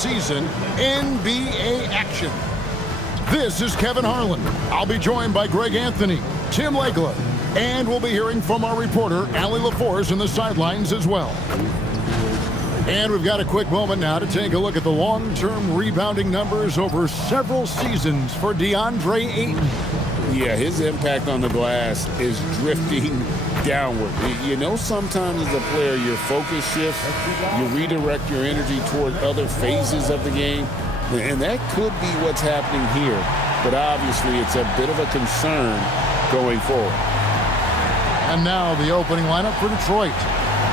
season NBA action. This is Kevin Harlan. I'll be joined by Greg Anthony, Tim Legler, and we'll be hearing from our reporter, Allie LaForce, in the sidelines as well. And we've got a quick moment now to take a look at the long-term rebounding numbers over several seasons for DeAndre Ayton. Yeah, his impact on the glass is drifting downward. You know, sometimes as a player, your focus shifts, you redirect your energy toward other phases of the game, and that could be what's happening here. But obviously, it's a bit of a concern going forward. And now the opening lineup for Detroit.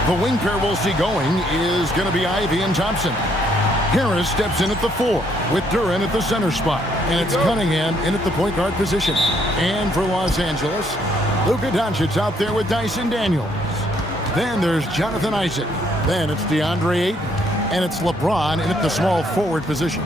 The wing pair we'll see going is going to be Ivy and Thompson. Harris steps in at the 4 with Duren at the center spot. And it's Cunningham in at the point guard position. And for Los Angeles, Luka Doncic out there with Dyson Daniels. Then there's Jonathan Isaac. Then it's DeAndre Ayton. And it's LeBron in at the small forward position.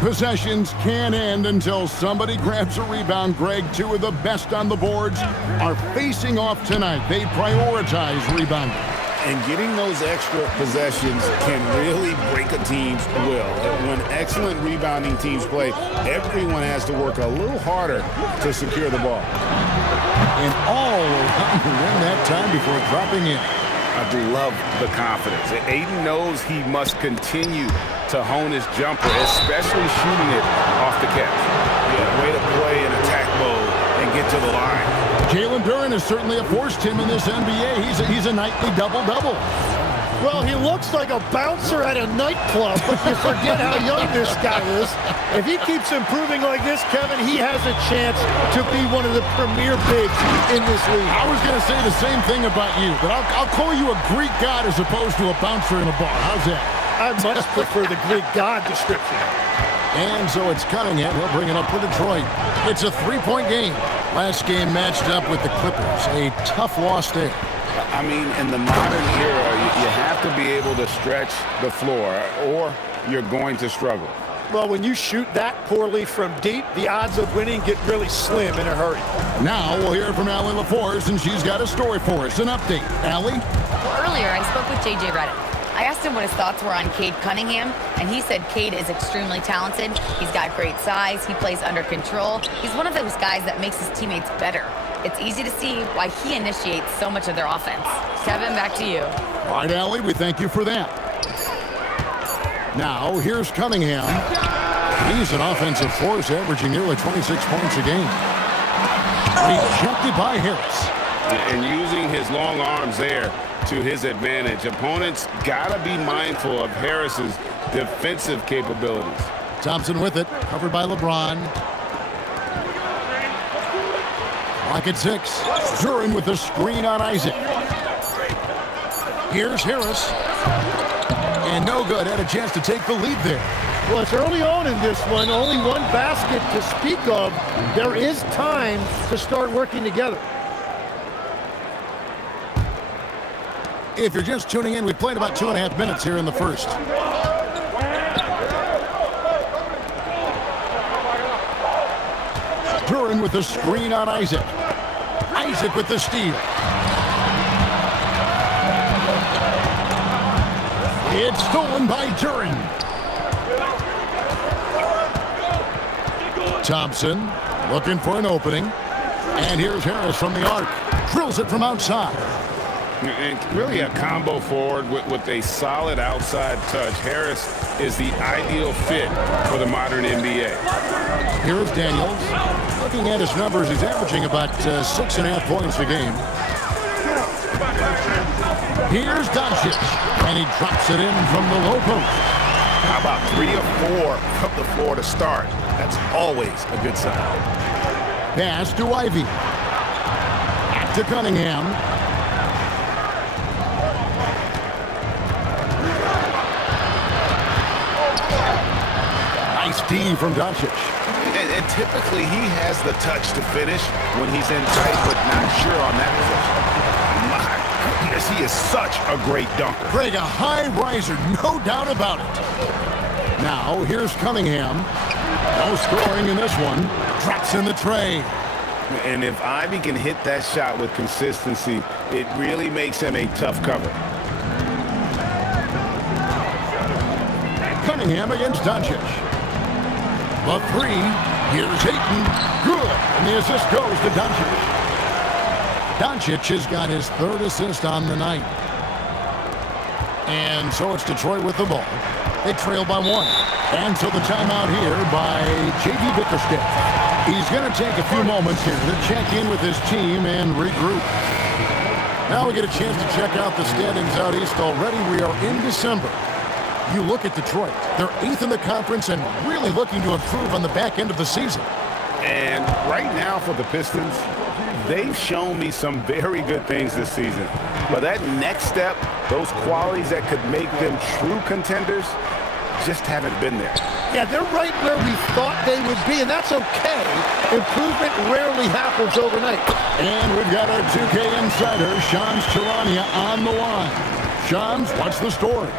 Possessions can't end until somebody grabs a rebound. Greg, two of the best on the boards are facing off tonight. They prioritize rebounding. And getting those extra possessions can really break a team's will. When excellent rebounding teams play, everyone has to work a little harder to secure the ball. And all around to win that time before dropping in. I love the confidence. Ayton knows he must continue to hone his jumper, especially shooting it off the catch. Yeah, way to play in attack mode and get to the line. Jalen Duren has certainly forced him in this NBA. He's a nightly double-double. Well, he looks like a bouncer at a nightclub, but you forget how young this guy is. If he keeps improving like this, Kevin, he has a chance to be one of the premier bigs in this league. I was going to say the same thing about you, but I'll call you a Greek god as opposed to a bouncer in a bar. How's that? I much prefer the Greek god description. And so it's Cunningham. He'll bring it up for Detroit. It's a three-point game. Last game matched up with the Clippers. A tough loss there. I mean, in the modern era, you have to be able to stretch the floor, or you're going to struggle. Well, when you shoot that poorly from deep, the odds of winning get really slim in a hurry. Now we'll hear from Allie LaForce, and she's got a story for us. An update. Allie? Well, earlier I spoke with J.J. Redick. I asked him what his thoughts were on Cade Cunningham, and he said Cade is extremely talented. He's got great size. He plays under control. He's one of those guys that makes his teammates better. It's easy to see why he initiates so much of their offense. Kevin, back to you. All right, Allie, we thank you for that. Now, here's Cunningham. He's an offensive force, averaging nearly 26 points a game. Rejected by Harris. And using his long arms there to his advantage. Opponents got to be mindful of Harris's defensive capabilities. Thompson with it, covered by LeBron. Clock at 6. Duren with the screen on Isaac. Here's Harris. And no good. Had a chance to take the lead there. Well, it's early on in this one. Only one basket to speak of. There is time to start working together. If you're just tuning in, we played about 2.5 minutes here in the first. Duren with the screen on Isaac. Isaac with the steal. It's stolen by Duren. Thompson looking for an opening. And here's Harris from the arc. Drills it from outside. And really a combo forward with a solid outside touch. Harris is the ideal fit for the modern NBA. Here's Daniels. Looking at his numbers, he's averaging about 6.5 points a game. Here's Doncic, and he drops it in from the low post. How about 3 or 4 from the floor to start? That's always a good sign. Pass to Ivy. Back to Cunningham. Nice D from Doncic. And typically he has the touch to finish when he's in tight, but not sure on that position. My goodness, he is such a great dunker. Greg, a high riser, no doubt about it. Now, here's Cunningham. No scoring in this one. Drops in the tray. And if Ivy can hit that shot with consistency, it really makes him a tough cover. Cunningham against Doncic. The three, here's Ayton, good, and the assist goes to Doncic. Doncic has got his third assist on the night. And so it's Detroit with the ball. They trail by one. And so the timeout here by J.D. Bickerstaff. He's going to take a few moments here to check in with his team and regroup. Now we get a chance to check out the standings out east already. We are in December. You look at Detroit. They're 8th in the conference and really looking to improve on the back end of the season. And right now for the Pistons, they've shown me some very good things this season. But that next step, those qualities that could make them true contenders, just haven't been there. Yeah, they're right where we thought they would be, and that's okay. Improvement rarely happens overnight. And we've got our 2K insider, Shams Charania, on the line. Shams, what's the story?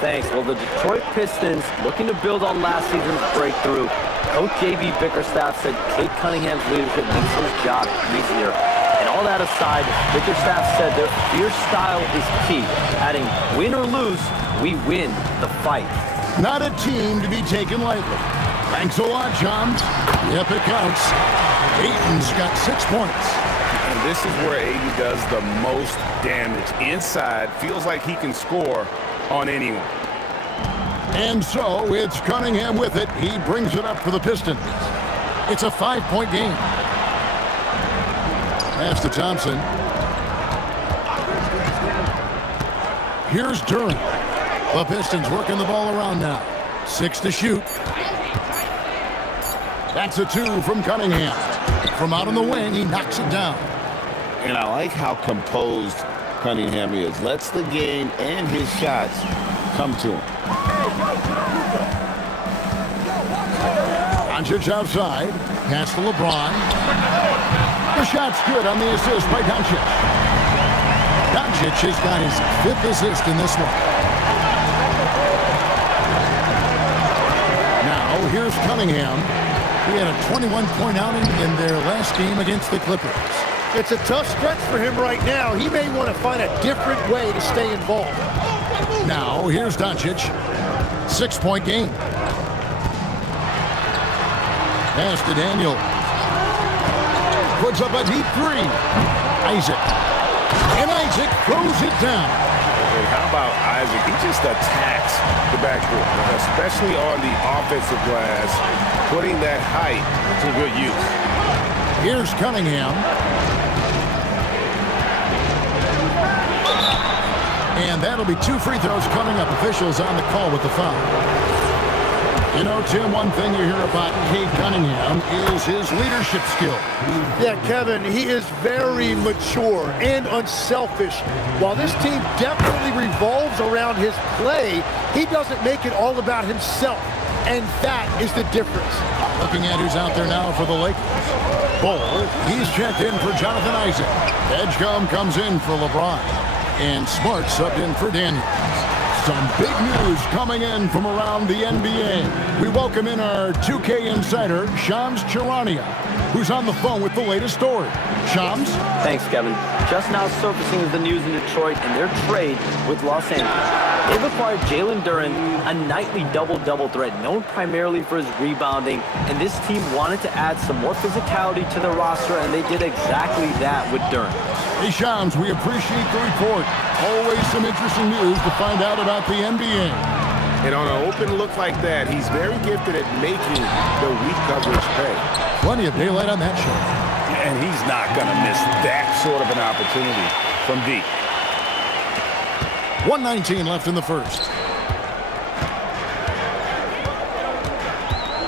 Thanks. Well, the Detroit Pistons, looking to build on last season's breakthrough. Coach J.B. Bickerstaff said Cade Cunningham's leadership makes his job easier. And all that aside, Bickerstaff said their fierce style is key, adding, win or lose, we win the fight. Not a team to be taken lightly. Thanks a lot, Shams. Yep, it counts. Ayton's got 6 points. And this is where AD does the most damage. Inside, feels like he can score on anyone. And so it's Cunningham with it. He brings it up for the Pistons. It's a 5-point game. Pass to Thompson. Here's Durant. The Pistons working the ball around now. 6 to shoot. That's a 2 from Cunningham. From out on the wing, he knocks it down. And I like how composed Cunningham is. Lets the game and his shots come to him. Doncic outside. Pass to LeBron. The shot's good on the assist by Doncic. Doncic has got his 5th assist in this one. Now, here's Cunningham. He had a 21-point outing in their last game against the Clippers. It's a tough stretch for him right now. He may want to find a different way to stay involved. Now, here's Doncic. 6-point game. Pass to Daniel. Puts up a deep 3. Isaac. And Isaac throws it down. And how about Isaac? He just attacks the backcourt, especially on the offensive glass, putting that height to good use. Here's Cunningham. And that'll be 2 free throws coming up. Officials on the call with the foul. You know, Tim, one thing you hear about Cade Cunningham is his leadership skill. Yeah, Kevin, he is very mature and unselfish. While this team definitely revolves around his play, he doesn't make it all about himself. And that is the difference. Looking at who's out there now for the Lakers. Bull, he's checked in for Jonathan Isaac. Edgecombe comes in for LeBron. And Smart subbed in for Daniels. Some big news coming in from around the NBA. We welcome in our 2K insider, Shams Charania, who's on the phone with the latest story. Shams? Thanks, Kevin. Just now surfacing is the news in Detroit and their trade with Los Angeles. They've acquired Jalen Duren, a nightly double-double threat known primarily for his rebounding, and this team wanted to add some more physicality to their roster, and they did exactly that with Duren. Hey, Shams, we appreciate the report. Always some interesting news to find out about the NBA. And on an open look like that, he's very gifted at making the weak coverage pay. Plenty of daylight on that show. And he's not going to miss that sort of an opportunity from deep. 1:19 left in the first.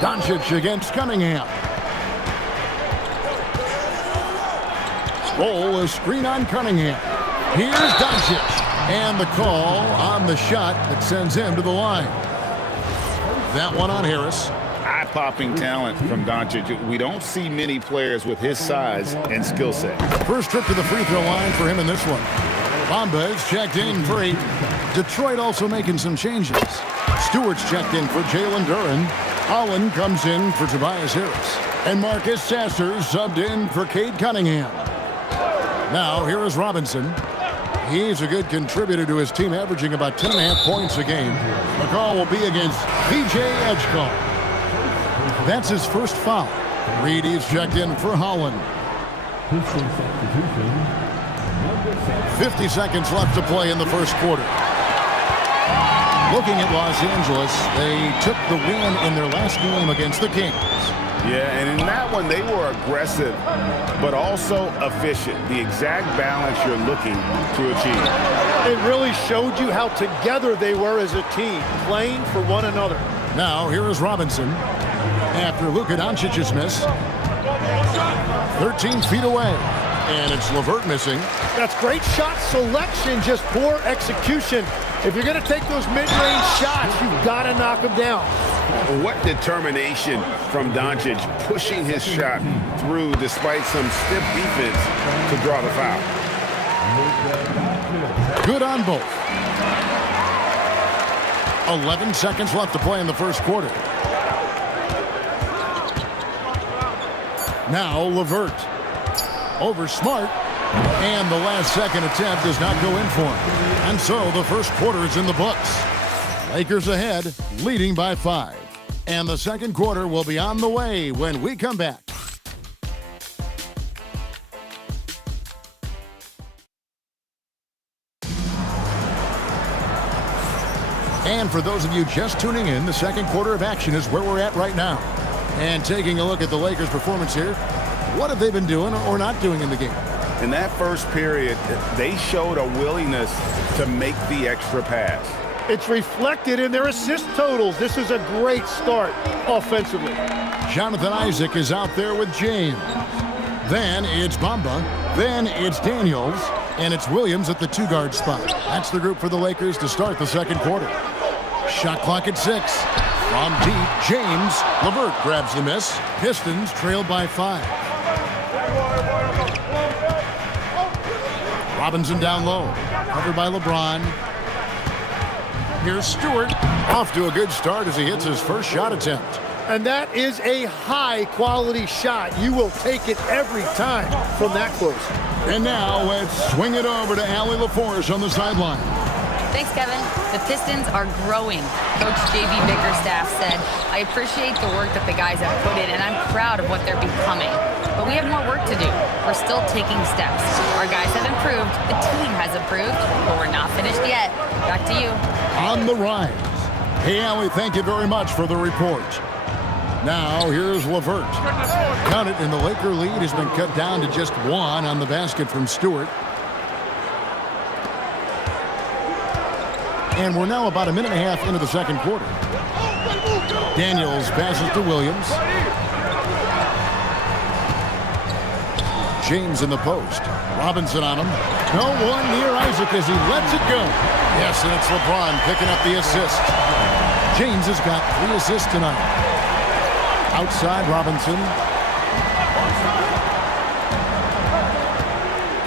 Doncic against Cunningham. Sproul, a screen on Cunningham. Here's Doncic. And the call on the shot that sends him to the line. That one on Harris. Eye-popping talent from Doncic. We don't see many players with his size and skill set. First trip to the free throw line for him in this one. MYNBA is checked in for 8. Detroit also making some changes. Stewart's checked in for Jalen Duren. Allen comes in for Tobias Harris. And Marcus Sasser subbed in for Cade Cunningham. Now here is Robinson. He's a good contributor to his team, averaging about 10.5 points a game. The call will be against VJ Edgecombe. That's his first foul. Reedy's checked in for Holland. 50 seconds left to play in the first quarter. Looking at Los Angeles, they took the win in their last game against the Kings. Yeah, and in that one, they were aggressive, but also efficient. The exact balance you're looking to achieve. It really showed you how together they were as a team, playing for one another. Now, here is Robinson. After Luka Doncic's miss, 13 feet away. And it's LeVert missing. That's great shot selection, just poor execution. If you're going to take those mid-range shots, you've got to knock them down. What determination from Doncic, pushing his shot through despite some stiff defense to draw the foul. Good on both. 11 seconds left to play in the first quarter. Now LeVert. Over Smart. And the last second attempt does not go in for him. And so the first quarter is in the books. Lakers ahead, leading by 5. And the second quarter will be on the way when we come back. And for those of you just tuning in, the second quarter of action is where we're at right now. And taking a look at the Lakers' performance here, what have they been doing or not doing in the game? In that first period, they showed a willingness to make the extra pass. It's reflected in their assist totals. This is a great start offensively. Jonathan Isaac is out there with James. Then it's MYNBA. Then it's Daniels. And it's Williams at the 2-guard spot. That's the group for the Lakers to start the second quarter. Shot clock at 6. From deep, James. LeVert grabs the miss. Pistons trailed by 5. Robinson down low. Covered by LeBron. Here's Stewart. Off to a good start as he hits his first shot attempt. And that is a high-quality shot. You will take it every time from that close. And now let's swing it over to Allie LaForce on the sideline. Thanks, Kevin. The Pistons are growing. Coach J.B. Bickerstaff said, I appreciate the work that the guys have put in, and I'm proud of what they're becoming. But we have more work to do. We're still taking steps. Our guys have improved. The team has improved, but we're not finished yet. Back to you. On the rise. Hey, Allie, thank you very much for the report. Now, here's LeVert. Count it, and the Laker lead has been cut down to just 1 on the basket from Stewart. And we're now about a minute and a half into the second quarter. Daniels passes to Williams. James in the post. Robinson on him. No one near Isaac as he lets it go. Yes, and it's LeBron picking up the assist. James has got 3 assists tonight. Outside Robinson.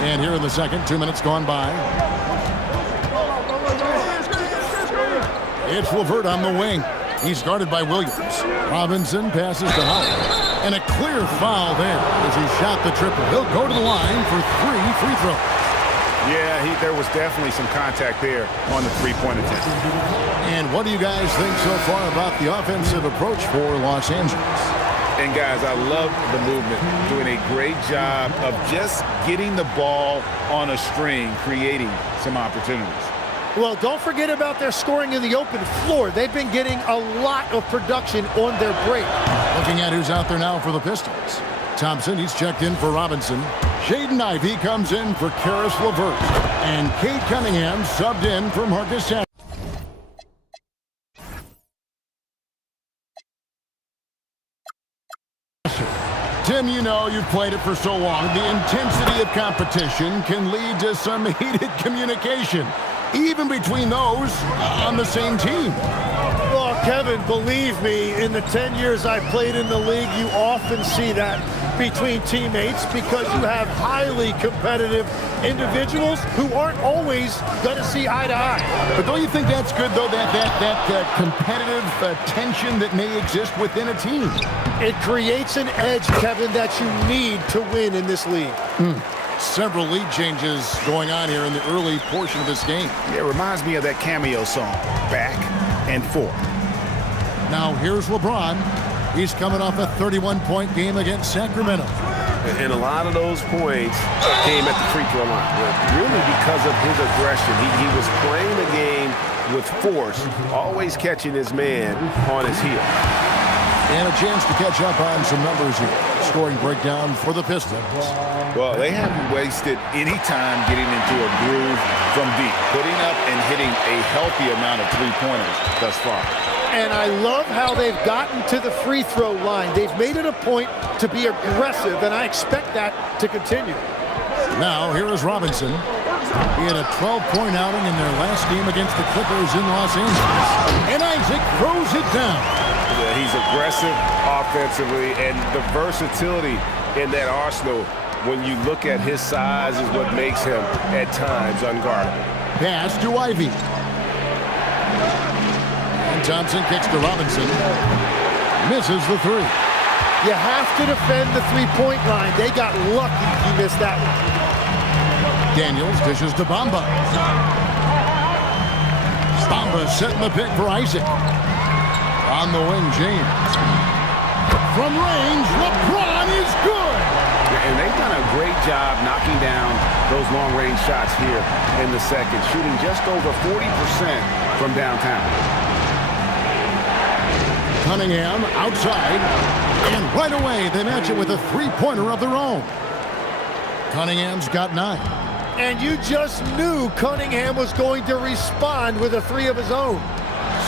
And here in the second, 2 minutes gone by. It's LeVert on the wing. He's guarded by Williams. Robinson passes to Howard. And a clear foul there as he shot the triple. He'll go to the line for 3 free throws. Yeah, there was definitely some contact there on the three-point attempt. And what do you guys think so far about the offensive approach for Los Angeles? And guys, I love the movement, doing a great job of just getting the ball on a string, creating some opportunities. Well, don't forget about their scoring in the open floor. They've been getting a lot of production on their break. Looking at who's out there now for the Pistons. Thompson, he's checked in for Robinson. Jaden Ivey comes in for Karis LeVert. And Cade Cunningham subbed in for Marcus Samuel. Tim, you know you've played it for so long. The intensity of competition can lead to some heated communication, even between those on the same team. Well, Kevin, believe me, in the 10 years I played in the league, you often see that between teammates because you have highly competitive individuals who aren't always going to see eye to eye. But don't you think that's good, though, that competitive tension that may exist within a team? It creates an edge, Kevin, that you need to win in this league. Several lead changes going on here in the early portion of this game. It reminds me of that cameo song, Back and Forth. Now here's LeBron. He's coming off a 31-point game against Sacramento. And a lot of those points came at the free throw line. Really because of his aggression. He was playing the game with force, always catching his man on his heel. And a chance to catch up on some numbers here. Scoring breakdown for the Pistons. Well, they haven't wasted any time getting into a groove from deep, putting up and hitting a healthy amount of three-pointers thus far. And I love how they've gotten to the free throw line. They've made it a point to be aggressive, and I expect that to continue. Now, here is Robinson. He had a 12-point outing in their last game against the Clippers in Los Angeles. And Isaac throws it down. Yeah, he's aggressive offensively, and the versatility in that arsenal, when you look at his size, is what makes him, at times, unguardable. Pass to Ivy. And Thompson kicks to Robinson. Misses the three. You have to defend the three-point line. They got lucky he missed that one. Daniels dishes to Bamba. Bamba setting the pick for Isaac. On the wing, James. From range, LeBron is good. And they've done a great job knocking down those long-range shots here in the second, shooting just over 40% from downtown. Cunningham outside. And right away, they match it with a three-pointer of their own. Cunningham's got 9. And you just knew Cunningham was going to respond with a three of his own.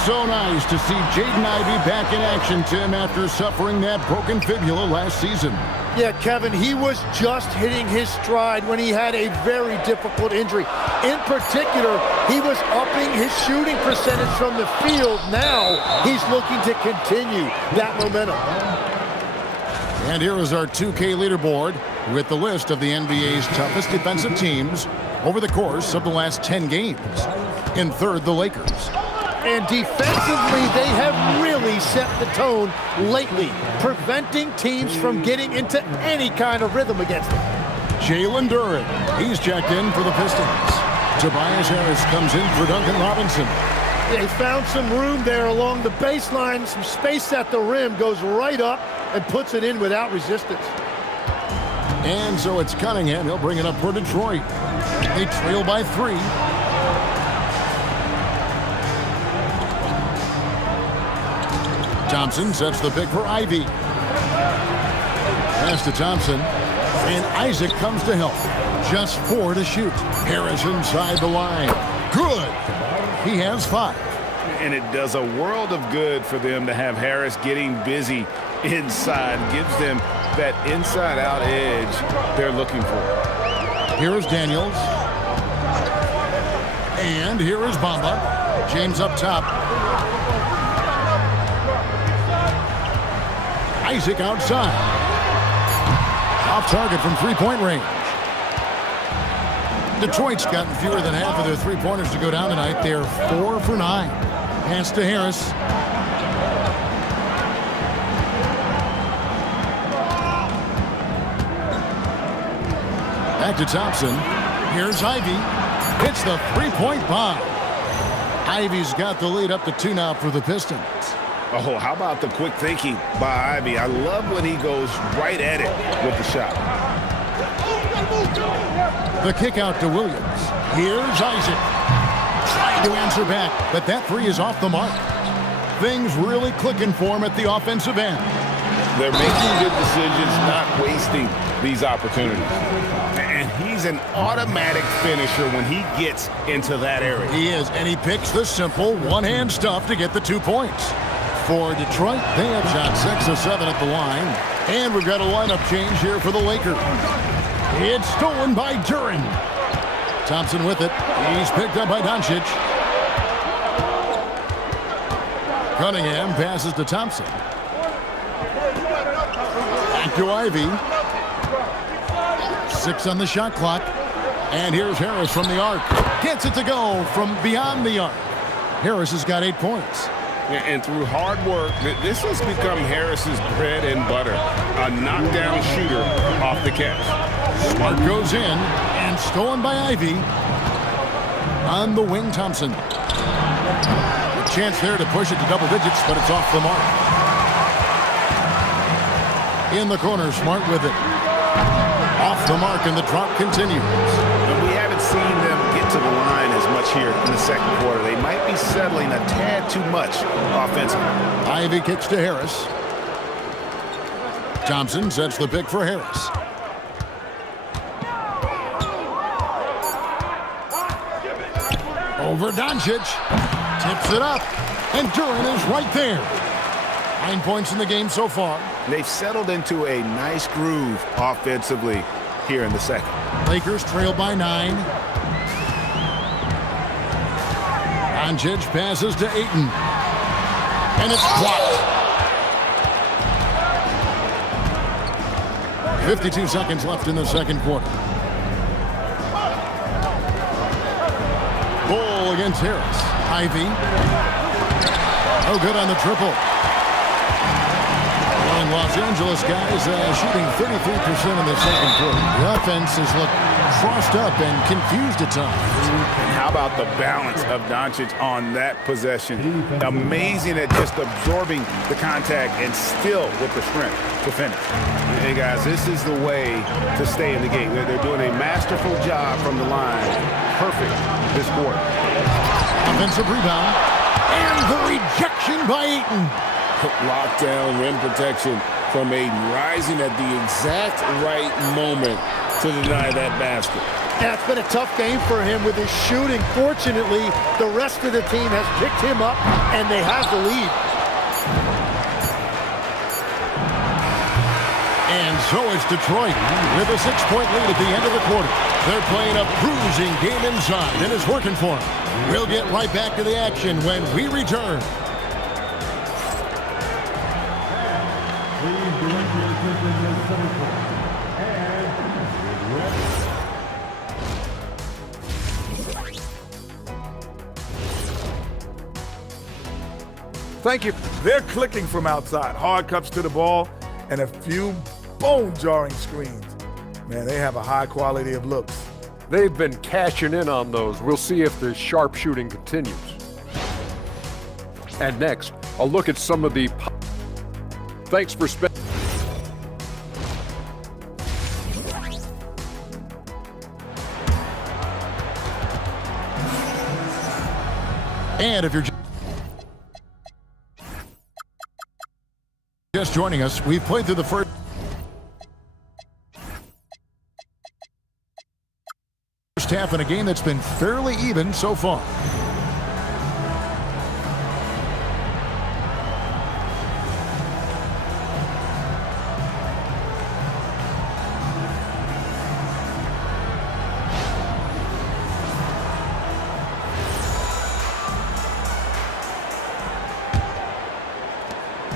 So nice to see Jaden Ivey back in action, Tim, after suffering that broken fibula last season. Yeah, Kevin, he was just hitting his stride when he had a very difficult injury. In particular, he was upping his shooting percentage from the field. Now he's looking to continue that momentum. And here is our 2K leaderboard with the list of the NBA's toughest defensive teams over the course of the last 10 games. In third, the Lakers. And defensively, they have really set the tone lately, preventing teams from getting into any kind of rhythm against them. Jalen Duren, he's checked in for the Pistons. Tobias Harris comes in for Duncan Robinson. Yeah, he found some room there along the baseline, some space at the rim, goes right up and puts it in without resistance. And so it's Cunningham. He'll bring it up for Detroit. They trail by 3. Thompson sets the pick for Ivy. Pass to Thompson. And Isaac comes to help. Just 4 to shoot. Harris inside the line. Good. He has 5. And it does a world of good for them to have Harris getting busy inside. Gives them that inside-out edge they're looking for. Here is Daniels. And here is Bamba. James up top. Isaac outside. Off target from three-point range. Detroit's gotten fewer than half of their three-pointers to go down tonight. They're 4 for 9. Pass to Harris. Back to Thompson. Here's Ivy. Hits the three-point bomb. Ivy's got the lead up to 2 now for the Pistons. Oh, how about the quick thinking by Ivy? I love when he goes right at it with the shot. The kick out to Williams. Here's Isaac. Trying to answer back, but that 3 is off the mark. Things really clicking for him at the offensive end. They're making good decisions, not wasting these opportunities. And he's an automatic finisher when he gets into that area. He is, and he picks the simple one-hand stuff to get the 2 points. For Detroit, they have shot 6 of 7 at the line. And we've got a lineup change here for the Lakers. It's stolen by Duren. Thompson with it. He's picked up by Doncic. Cunningham passes to Thompson. Back to Ivy. 6 on the shot clock. And here's Harris from the arc. Gets it to go from beyond the arc. Harris has got 8 points. And through hard work, this has become Harris's bread and butter. A knockdown shooter off the catch. Smart goes in and stolen by Ivy. On the wing, Thompson. A chance there to push it to double digits, but it's off the mark. In the corner, Smart with it. Off the mark, and the drop continues. And we haven't seen them get to the line as much here in the second quarter. They might be settling a tad too much offensively. Ivy kicks to Harris. Thompson sets the pick for Harris. Over Doncic. Tips it up. And Duran is right there. 9 points in the game so far. They've settled into a nice groove offensively here in the second. Lakers trail by 9. Doncic passes to Ayton. And it's blocked. 52 seconds left in the second quarter. Bull against Harris. Ivy. No good on the triple. And Los Angeles guys shooting 33% in the second quarter. The offense has looked crossed up and confused at times. And how about the balance of Doncic on that possession? Amazing at just absorbing the contact and still with the strength to finish. Hey, guys, this is the way to stay in the game. They're doing a masterful job from the line. Perfect this quarter. Offensive rebound. And the rejection by Ayton. Lockdown, rim protection from Ayton, rising at the exact right moment to deny that basket. Yeah, it's been a tough game for him with his shooting. Fortunately, the rest of the team has picked him up, and they have the lead. And so it's Detroit with a 6-point lead at the end of the quarter. They're playing a bruising game inside, and it's working for them. We'll get right back to the action when we return. Thank you. They're clicking from outside. Hard cuts to the ball and a few bone-jarring screens. Man, they have a high quality of looks. They've been cashing in on those. We'll see if the sharp shooting continues. And next, a look at some of the... Thanks for spending... And if you're just joining us, we've played through the first half in a game that's been fairly even so far.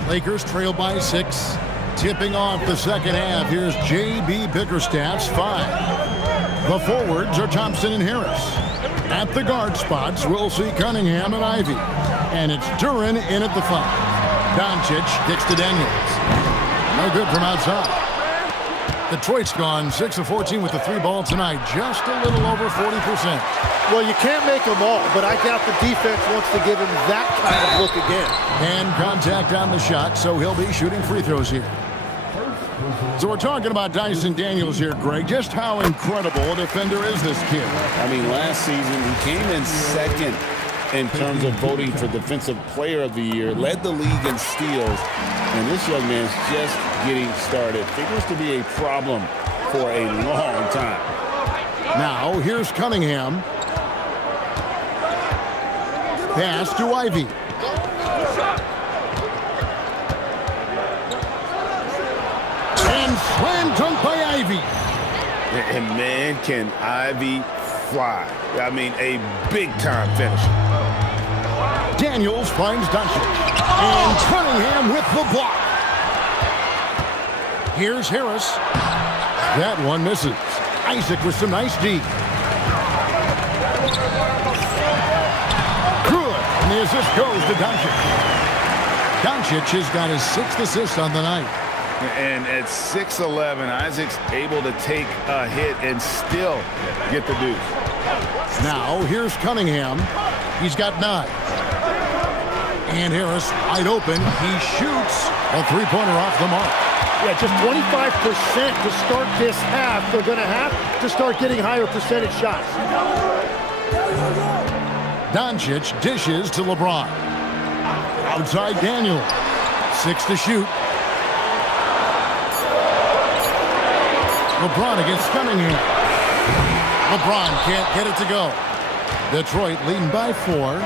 Lakers trail by 6. Tipping off the second half. Here's J.B. Bickerstaff's 5. The forwards are Thompson and Harris. At the guard spots, we'll see Cunningham and Ivy. And it's Duran in at the 5. Doncic kicks to Daniels. No good from outside. Detroit's gone 6 of 14 with the 3 ball tonight. Just a little over 40%. Well, you can't make them all, but I doubt the defense wants to give him that kind of look again. And contact on the shot, so he'll be shooting free throws here. So we're talking about Dyson Daniels here, Greg. Just how incredible a defender is this kid? I mean, last season he came in second in terms of voting for Defensive Player of the Year, led the league in steals, and this young man's just getting started. Figures to be a problem for a long time. Now, here's Cunningham. Pass to Ivy. And slam dunk by Ivy. And man, can Ivy fly. I mean, a big-time finish. Daniels finds Doncic. And Cunningham with the block. Here's Harris. That one misses. Isaac with some nice D. Good. And the assist goes to Doncic. Doncic has got his 6th assist on the night. And at 6'11", Isaac's able to take a hit and still get the deuce. Now, here's Cunningham. He's got 9. And Harris wide open. He shoots a three-pointer off the mark. Yeah, just 25% to start this half. They're going to have to start getting higher percentage shots. Doncic dishes to LeBron. Outside Daniel. 6 to shoot. LeBron against Cunningham. LeBron can't get it to go. Detroit leading by 4.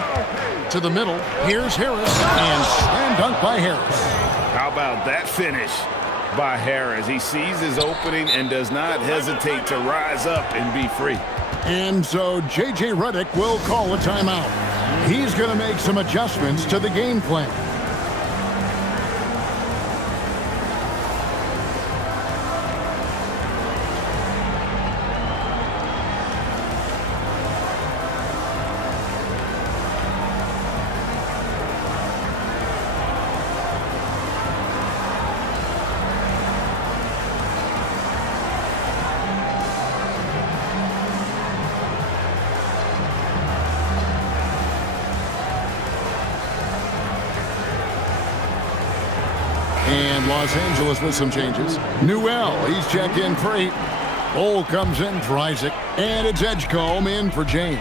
To the middle. Here's Harris. And slam dunk by Harris. How about that finish by Harris? He sees his opening and does not hesitate to rise up and be free. And so J.J. Redick will call a timeout. He's going to make some adjustments to the game plan. And Los Angeles with some changes. Newell, he's checked in for 8. Cole comes in for Isaac. And it's Edgecombe in for James.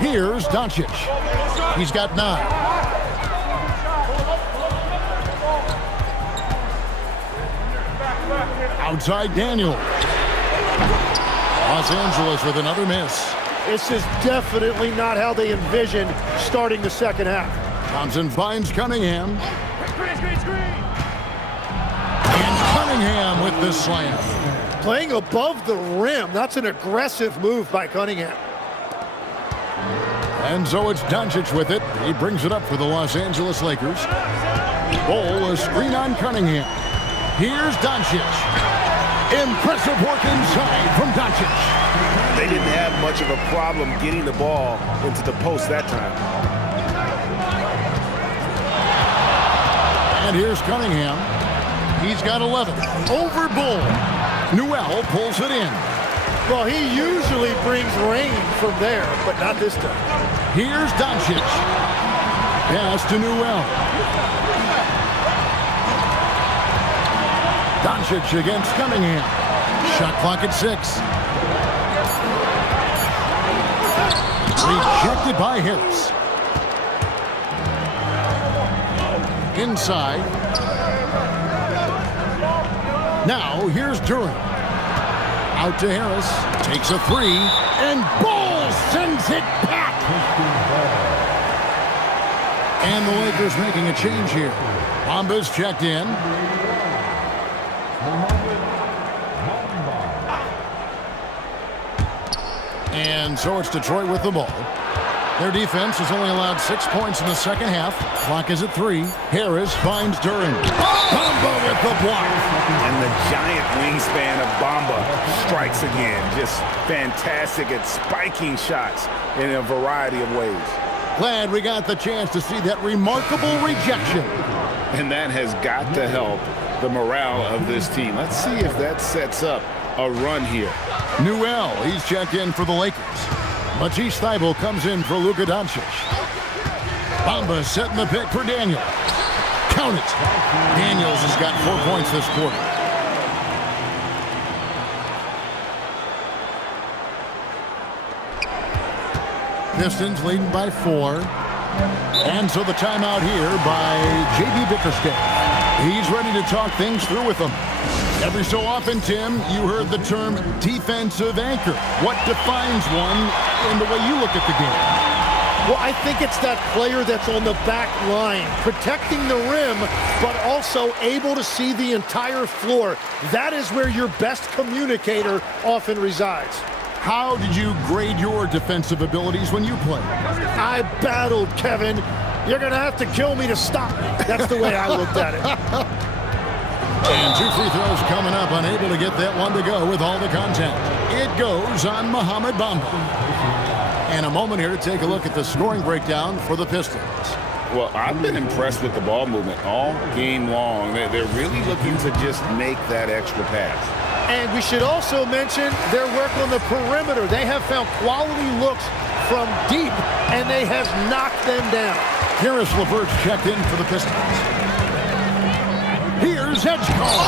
Here's Doncic. He's got 9. Outside Daniel. Los Angeles with another miss. This is definitely not how they envisioned starting the second half. Thompson finds Cunningham. And Cunningham with the slam. Playing above the rim. That's an aggressive move by Cunningham. And so it's Doncic with it. He brings it up for the Los Angeles Lakers. Ball, a screen on Cunningham. Here's Doncic. Impressive work inside from Doncic. They didn't have much of a problem getting the ball into the post that time. And here's Cunningham. He's got 11. Over Bull. Newell pulls it in. Well, he usually brings rain from there, but not this time. Here's Doncic. Pass to Newell. Doncic against Cunningham. Shot clock at 6. Rejected by Harris. Inside. Now here's Durant. Out to Harris. Takes a 3. And Bull sends it back. And the Lakers making a change here. Bomba's checked in. And so it's Detroit with the ball. Their defense has only allowed 6 points in the second half. Clock is at 3. Harris finds Durant. Bamba with the block. And the giant wingspan of Bamba strikes again. Just fantastic at spiking shots in a variety of ways. Glad we got the chance to see that remarkable rejection. And that has got to help the morale of this team. Let's see if that sets up a run here. Newell, he's checked in for the Lakers. Matisse Thybulle comes in for Luka Doncic. Bamba setting the pick for Daniel. Count it. Daniels has got 4 points this quarter. Pistons leading by 4. And so the timeout here by J.B. Bickerstaff. He's ready to talk things through with them. Every so often, Tim, you heard the term defensive anchor. What defines one in the way you look at the game? Well, I think it's that player that's on the back line, protecting the rim, but also able to see the entire floor. That is where your best communicator often resides. How did you grade your defensive abilities when you played? I battled, Kevin. You're going to have to kill me to stop me. That's the way I looked at it. And 2 free throws coming up, unable to get that one to go with all the contact. It goes on Mohamed Bamba. And a moment here to take a look at the scoring breakdown for the Pistons. Well, I've been impressed with the ball movement all game long. They're really looking to just make that extra pass. And we should also mention their work on the perimeter. They have found quality looks from deep, and they have knocked them down. Harris LeVert's checked in for the Pistons. Here's Edgecombe,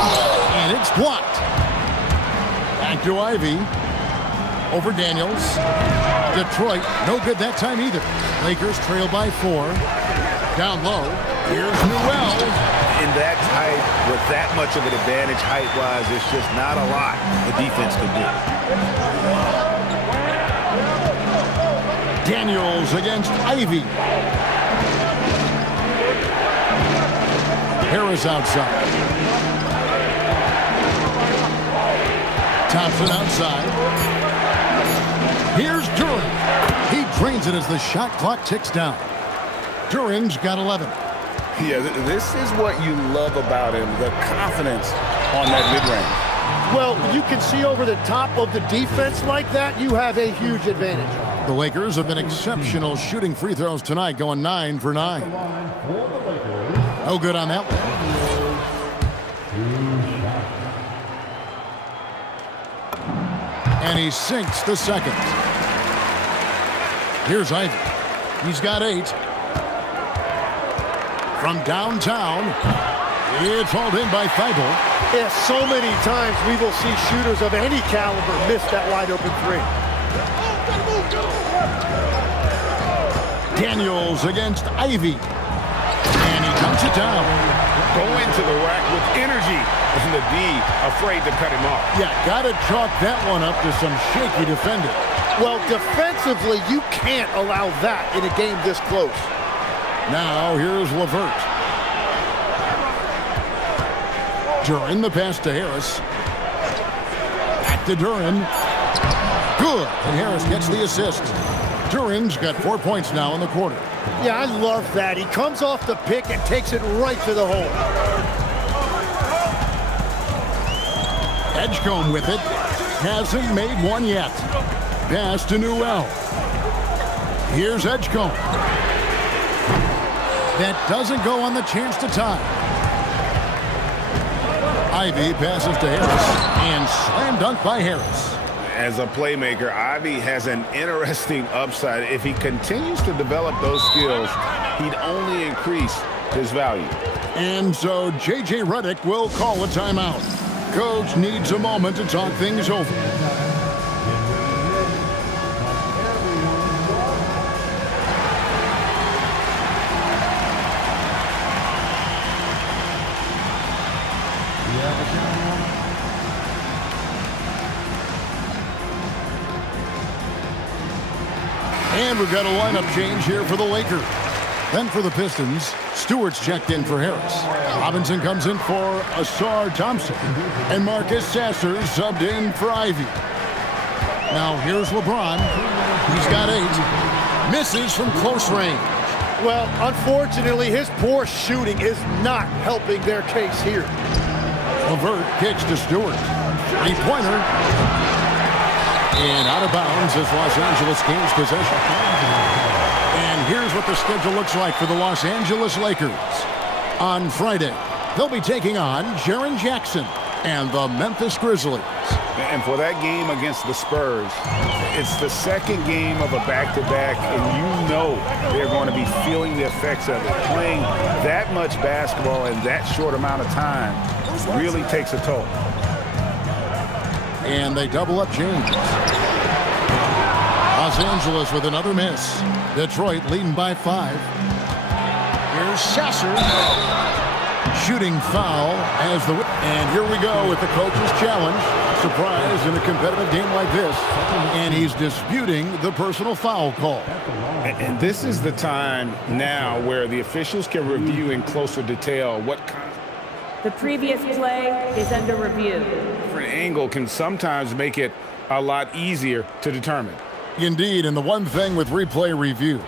and it's blocked. Back to Ivy. Over Daniels. Detroit, no good that time either. Lakers trail by 4. Down low, here's Newell. In that height, with that much of an advantage height-wise, it's just not a lot the defense can do. Daniels against Ivy. Harris outside. Thompson outside. Here's Duran. He drains it as the shot clock ticks down. Duran's got 11. Yeah, this is what you love about him, the confidence on that mid-range. Well, you can see over the top of the defense like that, you have a huge advantage. The Lakers have been exceptional shooting free throws tonight, going 9 for 9. No good on that one. And he sinks the second. Here's Ivy. He's got 8. From downtown, it's hauled in by Thibault. Yeah, so many times we will see shooters of any caliber miss that wide open 3. Daniels against Ivy. And he counts it down. Go into the rack with energy, and the D afraid to cut him off. Yeah, got to chalk that one up to some shaky defending. Well, defensively, you can't allow that in a game this close. Now, here's LeVert. Duran, the pass to Harris. Back to Duran. Good, and Harris gets the assist. Duran's got 4 points now in the quarter. Yeah, I love that. He comes off the pick and takes it right to the hole. Edgecombe with it. Hasn't made one yet. Pass to Newell. Here's Edgecombe. That doesn't go on the chance to tie. Ivy passes to Harris, and slam dunk by Harris. As a playmaker, Ivy has an interesting upside. If he continues to develop those skills, he'd only increase his value. And so J.J. Redick will call a timeout. Coach needs a moment to talk things over. And we've got a lineup change here for the Lakers. Then for the Pistons, Stewart's checked in for Harris. Robinson comes in for Asar Thompson. And Marcus Sasser subbed in for Ivy. Now here's LeBron. He's got 8. Misses from close range. Well, unfortunately, his poor shooting is not helping their case here. LeVert kicks to Stewart. 3-pointer. And out of bounds as Los Angeles gains possession. And here's what the schedule looks like for the Los Angeles Lakers. On Friday, they'll be taking on Jaren Jackson and the Memphis Grizzlies. And for that game against the Spurs, it's the second game of a back-to-back, and you know they're going to be feeling the effects of it. Playing that much basketball in that short amount of time really takes a toll. And they double up James. Los Angeles with another miss. Detroit leading by 5. Here's Sasser. Shooting foul as the... And here we go with the coach's challenge. Surprise in a competitive game like this. And he's disputing the personal foul call. And this is the time now where the officials can review in closer detail what kind The previous play is under review. different angle can sometimes make it a lot easier to determine. Indeed, and the one thing with replay review.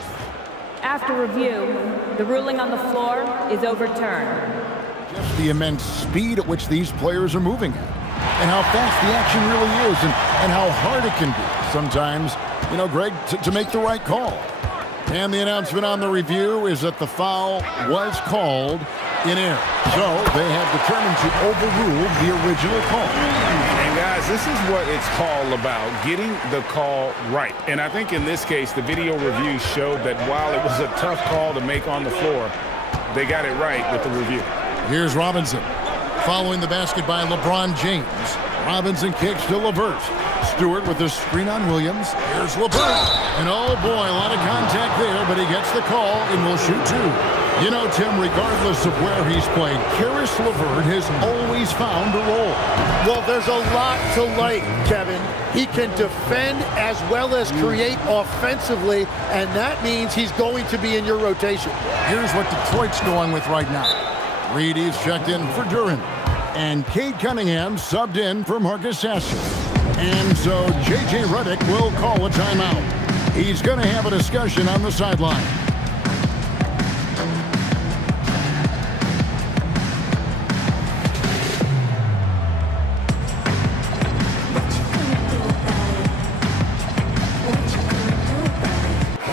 After review, the ruling on the floor is overturned. Just the immense speed at which these players are moving at, and how fast the action really is, and how hard it can be sometimes, you know, Greg, to make the right call. And the announcement on the review is that the foul was called in air. So they have determined to overrule the original call. And guys, this is what it's all about, getting the call right. And I think in this case, the video review showed that while it was a tough call to make on the floor, they got it right with the review. Here's Robinson. Following the basket by LeBron James. Robinson kicks to LeVert. Stewart with the screen on Williams. Here's LeVert. And oh boy, a lot of contact there, but he gets the call and will shoot two. You know, Tim, regardless of where he's played, Karis LeVert has always found a role. Well, there's a lot to like, Kevin. He can defend as well as create offensively, and that means he's going to be in your rotation. Here's what Detroit's going with right now. Reedy's checked in for Duren. And Cade Cunningham subbed in for Marcus Sasser. And so J.J. Redick will call a timeout. He's going to have a discussion on the sideline.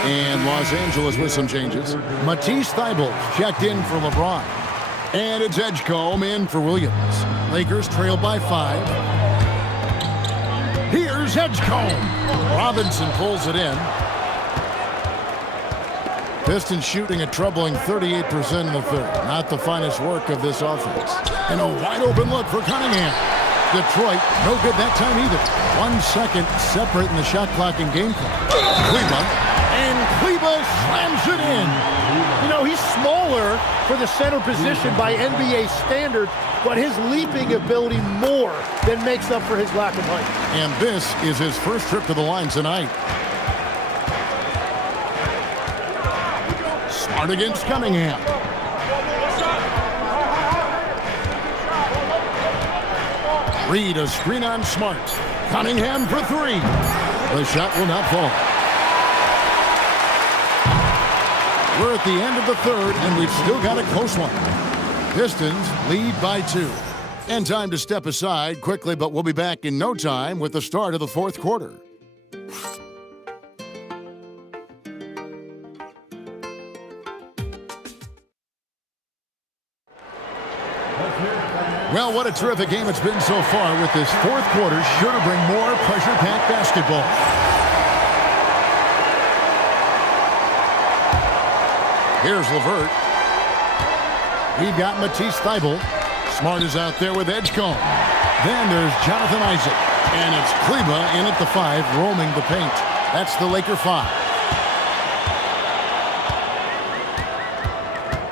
And Los Angeles with some changes. Matisse Thybulle checked in for LeBron. And it's Edgecombe in for Williams. Lakers trail by 5. Here's Edgecombe. Robinson pulls it in. Pistons shooting a troubling 38% in the third. Not the finest work of this offense. And a wide open look for Cunningham. Detroit, no good that time either. 1 second separate in the shot clock and game clock. Cleveland. And Kleba slams it in. You know, he's smaller for the center position by NBA standards, but his leaping ability more than makes up for his lack of height. And this is his first trip to the line tonight. Smart against Cunningham. Reed, a screen on Smart. Cunningham for 3. The shot will not fall. We're at the end of the third, and we've still got a close one. Pistons lead by 2. And time to step aside quickly, but we'll be back in no time with the start of the fourth quarter. Well, what a terrific game it's been so far, with this fourth quarter sure to bring more pressure-packed basketball. Here's LeVert. We've got Matisse Thybulle. Smart is out there with Edgecombe. Then there's Jonathan Isaac. And it's Kleba in at the 5, roaming the paint. That's the Laker 5.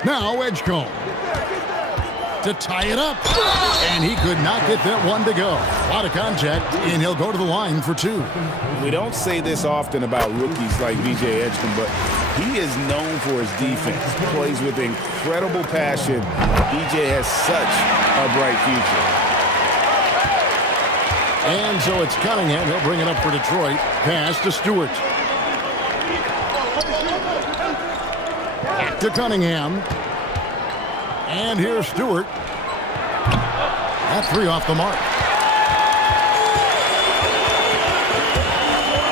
Now Edgecombe to tie it up. And he could not get that one to go. A lot of contact, and he'll go to the line for 2. We don't say this often about rookies like VJ Edgecombe, but he is known for his defense. Plays with incredible passion. VJ has such a bright future. And so it's Cunningham. He'll bring it up for Detroit. Pass to Stewart. Back to Cunningham. And here's Stewart. That 3 off the mark.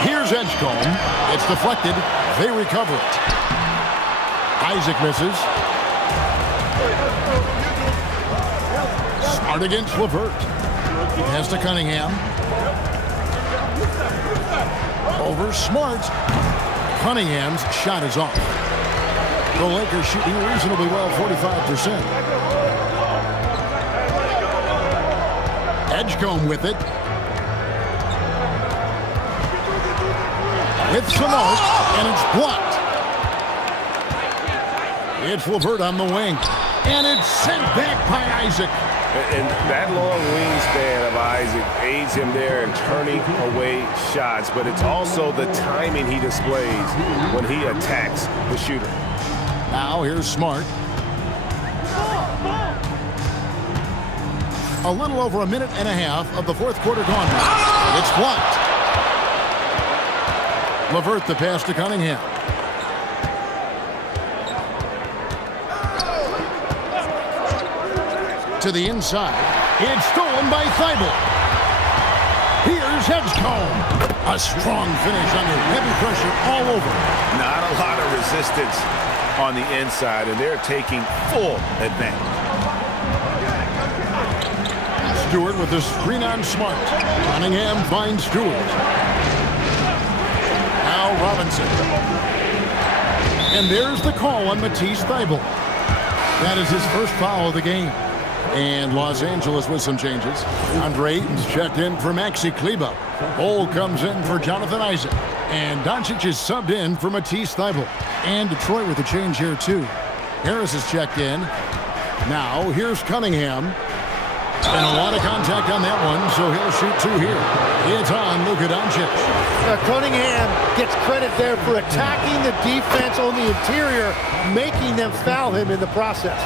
Here's Edgecombe. It's deflected. They recover it. Isaac misses. Smart against LeVert. Pass to Cunningham. Over Smart. Cunningham's shot is off. The Lakers shooting reasonably well, 45%. Edgecombe with it. With some arc, and it's blocked. It's LeVert on the wing. And it's sent back by Isaac. And that long wingspan of Isaac aids him there in turning away shots, but it's also the timing he displays when he attacks the shooter. Now here's Smart. A little over a minute and a half of the fourth quarter gone now. It's blocked. LeVert the pass to Cunningham. To the inside. It's stolen by Thybulle. Here's Edgecombe. A strong finish under heavy pressure all over. Not a lot of resistance on the inside, and they're taking full advantage. Stewart with the screen on Smart. Cunningham finds Stewart. Now Robinson. And there's the call on Matisse Thybulle. That is his first foul of the game. And Los Angeles with some changes. Andre Ayton's checked in for Maxi Kleber. Bol comes in for Jonathan Isaac. And Doncic is subbed in for Matisse Thybulle. And Detroit with a change here too. Harris is checked in. Now here's Cunningham. And a lot of contact on that one, so he'll shoot two here. It's on Luka Doncic. Cunningham gets credit there for attacking the defense on the interior, making them foul him in the process.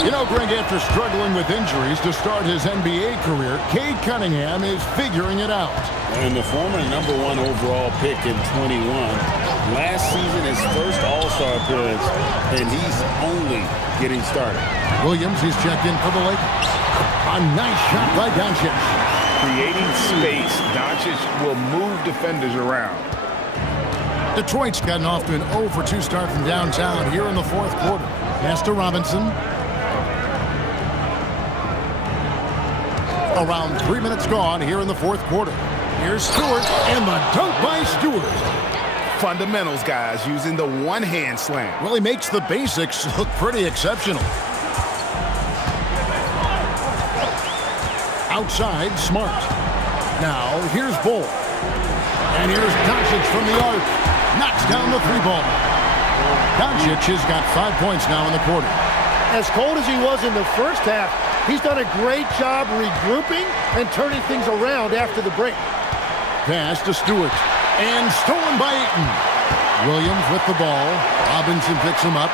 You know, Greg, after struggling with injuries to start his NBA career, Cade Cunningham is figuring it out. And the former #1 overall pick in 21. Last season, his first All-Star appearance, and he's only getting started. Williams, he's checked in for the Lakers. A nice shot by Doncic. Creating space, Doncic will move defenders around. Detroit's gotten off to an 0 for 2 start from downtown here in the fourth quarter. Pass to Robinson. Around 3 minutes gone here in the fourth quarter. Here's Stewart, and the dunk by Stewart. Fundamentals, guys, using the one-hand slam. Well, he makes the basics look pretty exceptional. Outside, Smart. Now, here's Bol. And here's Doncic from the arc. Knocks down the three-ball. Doncic has got 5 points now in the quarter. As cold as he was in the first half, he's done a great job regrouping and turning things around after the break. Pass to Stewart. And stolen by Ayton. Williams with the ball. Robinson picks him up.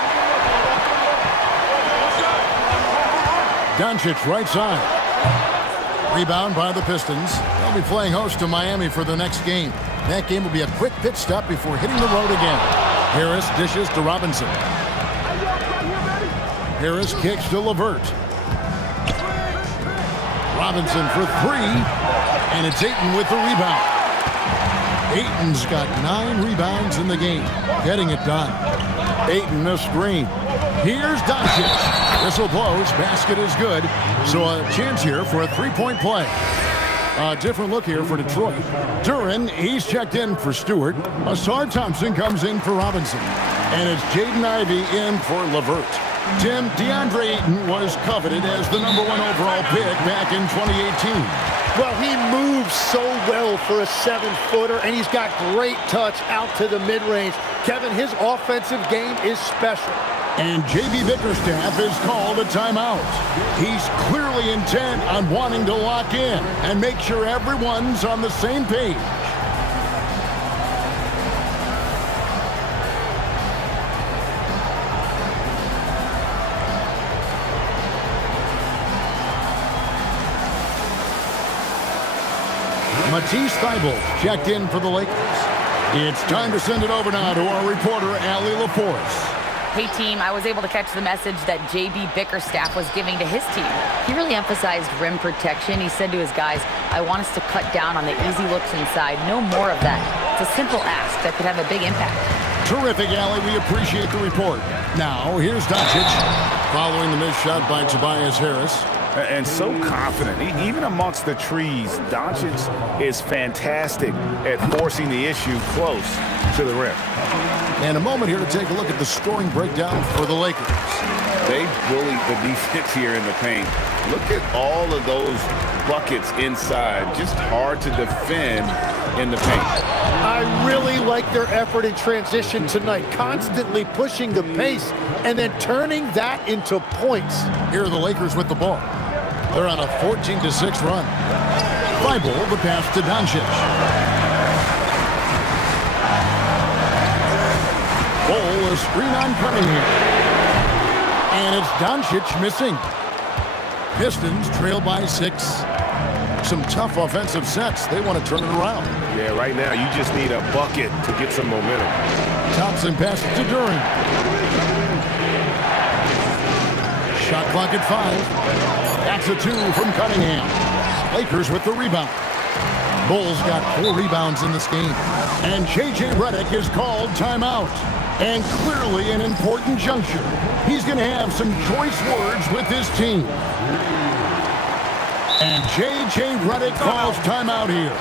Doncic right side. Rebound by the Pistons. They'll be playing host to Miami for the next game. That game will be a quick pit stop before hitting the road again. Harris dishes to Robinson. Harris kicks to LeVert. Robinson for three. And it's Ayton with the rebound. Ayton's got 9 rebounds in the game. Getting it done. Ayton a screen. Here's Doncic. Whistle blows. Basket is good. So a chance here for a three-point play. A different look here for Detroit. Duran, he's checked in for Stewart. Asar Thompson comes in for Robinson. And it's Jaden Ivey in for LeVert. Tim, DeAndre Ayton was coveted as the #1 overall pick back in 2018. Well, he moves so well for a 7-footer, and he's got great touch out to the mid-range. Kevin, his offensive game is special. And J.B. Bickerstaff is called a timeout. He's clearly intent on wanting to lock in and make sure everyone's on the same page. Matisse Thybulle checked in for the Lakers. It's time to send it over now to our reporter, Allie LaForce. Hey, team, I was able to catch the message that J.B. Bickerstaff was giving to his team. He really emphasized rim protection. He said to his guys, I want us to cut down on the easy looks inside. No more of that. It's a simple ask that could have a big impact. Terrific, Allie. We appreciate the report. Now, here's Doncic, following the missed shot by Tobias Harris. And so confident. Even amongst the trees, Doncic is fantastic at forcing the issue close to the rim. And a moment here to take a look at the scoring breakdown for the Lakers. They bullied the defense here in the paint. Look at all of those buckets inside. Just hard to defend in the paint. I really like their effort in transition tonight, constantly pushing the pace and then turning that into points. Here are the Lakers with the ball. They're on a 14-6 run. Thybulle, the pass to Doncic. Bol, a screen on Cunningham. And it's Doncic missing. Pistons trail by 6. Some tough offensive sets. They want to turn it around. Yeah, right now you just need a bucket to get some momentum. Thompson passes to Duran. Shot clock at 5. That's a 2 from Cunningham. Lakers with the rebound. Bulls got 4 rebounds in this game. And J.J. Redick is called timeout. And clearly an important juncture. He's going to have some choice words with his team. And J.J. Redick calls timeout here.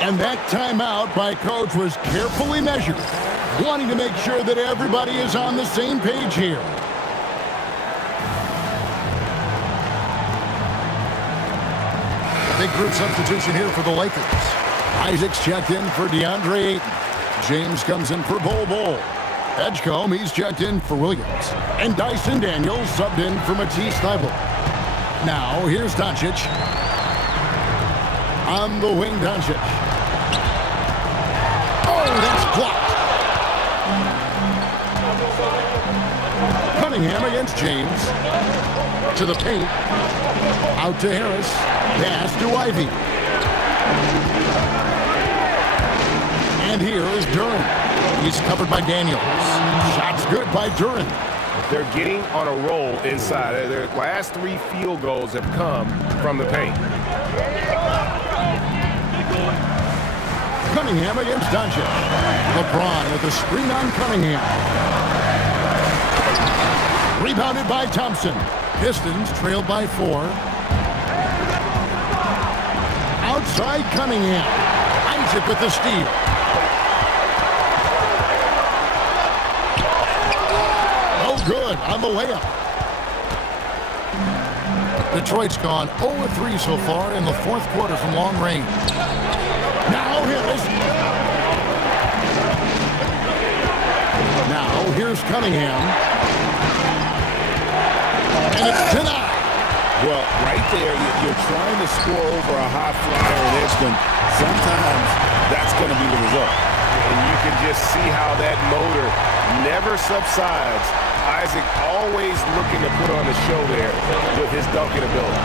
And that timeout by coach was carefully measured, wanting to make sure that everybody is on the same page here. Big group substitution here for the Lakers. Isaac's checked in for DeAndre Ayton. James comes in for Bol. Edgecombe, he's checked in for Williams. And Dyson Daniels subbed in for Matisse Thybulle. Now, here's Doncic. On the wing, Doncic. Oh, that's blocked. Cunningham against James. To the paint. Out to Harris. Pass to Ivy. And here is Duren. He's covered by Daniels. Shot's good by Duren. They're getting on a roll inside. Their last 3 field goals have come from the paint. Cunningham against Doncic. LeBron with a screen on Cunningham. Rebounded by Thompson. Pistons trailed by 4. Outside Cunningham. Isaac with the steal. Oh, good on the layup. Detroit's gone 0-3 so far in the 4th quarter from long range. Now here's Cunningham. And it's denied. Well, right there, you're trying to score over a high flyer in instant. Sometimes that's going to be the result. And you can just see how that motor never subsides. Isaac always looking to put on a show there with his dunking ability.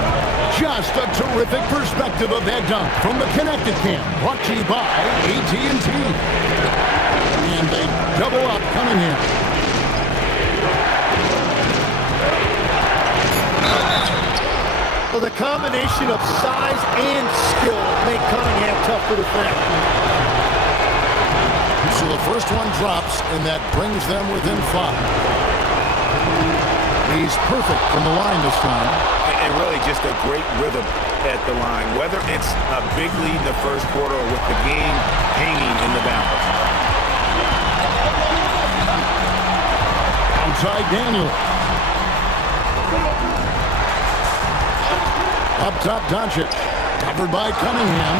Just a terrific perspective of that dunk from the Connected Cam, brought to you by AT&T. And they double up Cunningham. Well, the combination of size and skill make Cunningham tough to defend. So the first one drops, and that brings them within 5. He's perfect from the line this time. And really just a great rhythm at the line, whether it's a big lead in the first quarter or with the game hanging in the balance. Outside Daniels. Up top, Doncic. Covered by Cunningham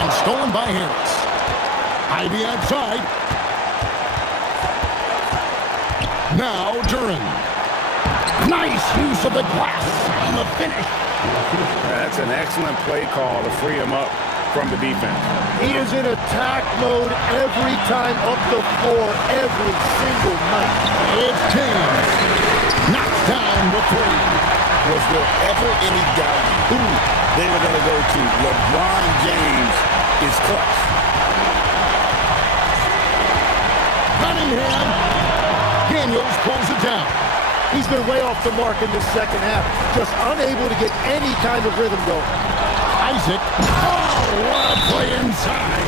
and stolen by Harris. Ivy outside. Now Duren. Nice use of the glass on the finish. That's an excellent play call to free him up from the defense. He is in attack mode every time up the floor, every single night. It's James. Knocks down the 3. Was there ever any doubt who they were going to go to? LeBron James is clutch. Cunningham. Daniels pulls it down. He's been way off the mark in this second half, just unable to get any kind of rhythm going. Isaac. Oh, what a play inside.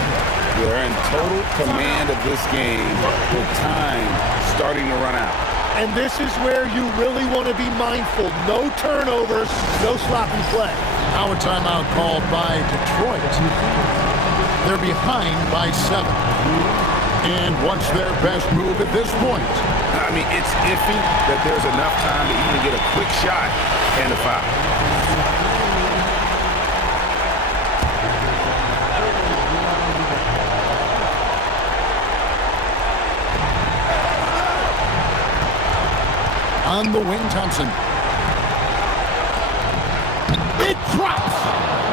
They're in total command of this game with time starting to run out. And this is where you really want to be mindful. No turnovers, no sloppy play. Now a timeout called by Detroit. They're behind by 7. And what's their best move at this point? I mean, it's iffy that there's enough time to even get a quick shot and a foul. On the wing, Thompson. It drops.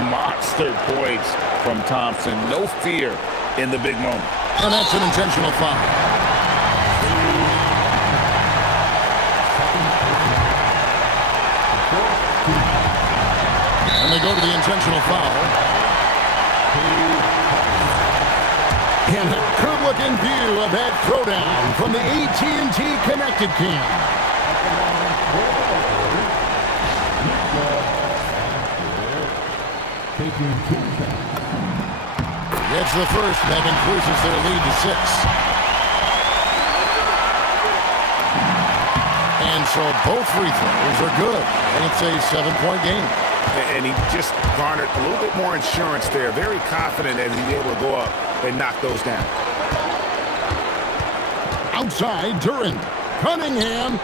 Monster points from Thompson. No fear in the big moment. And that's an intentional foul. And they go to the intentional foul. And a good-looking view of that throwdown from the AT&T Connected Cam. gets the first. That increases their lead to 6. And so both free throws are good. And it's a 7-point game. And he just garnered a little bit more insurance there. Very confident that he'd be able to go up and knock those down. Outside, Duran. Cunningham.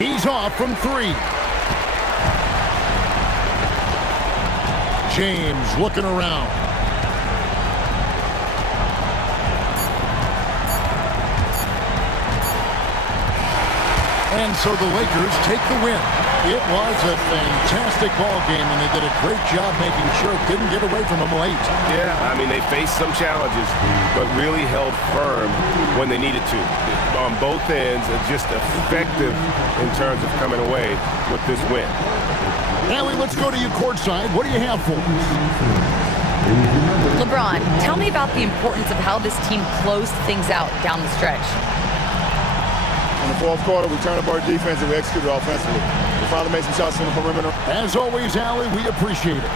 He's off from 3. James looking around. And so the Lakers take the win. It was a fantastic ball game, and they did a great job making sure it didn't get away from them late. Yeah, I mean, they faced some challenges, but really held firm when they needed to. On both ends, just effective in terms of coming away with this win. Allie, let's go to you courtside. What do you have for us? LeBron, tell me about the importance of how this team closed things out down the stretch. In the fourth quarter, we turned up our defense and we executed offensively. We finally made some shots in the perimeter. As always, Allie, we appreciate it.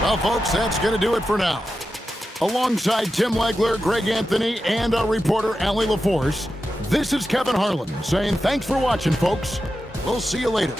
Well, folks, that's going to do it for now. Alongside Tim Legler, Greg Anthony, and our reporter, Allie LaForce, this is Kevin Harlan saying thanks for watching, folks. We'll see you later.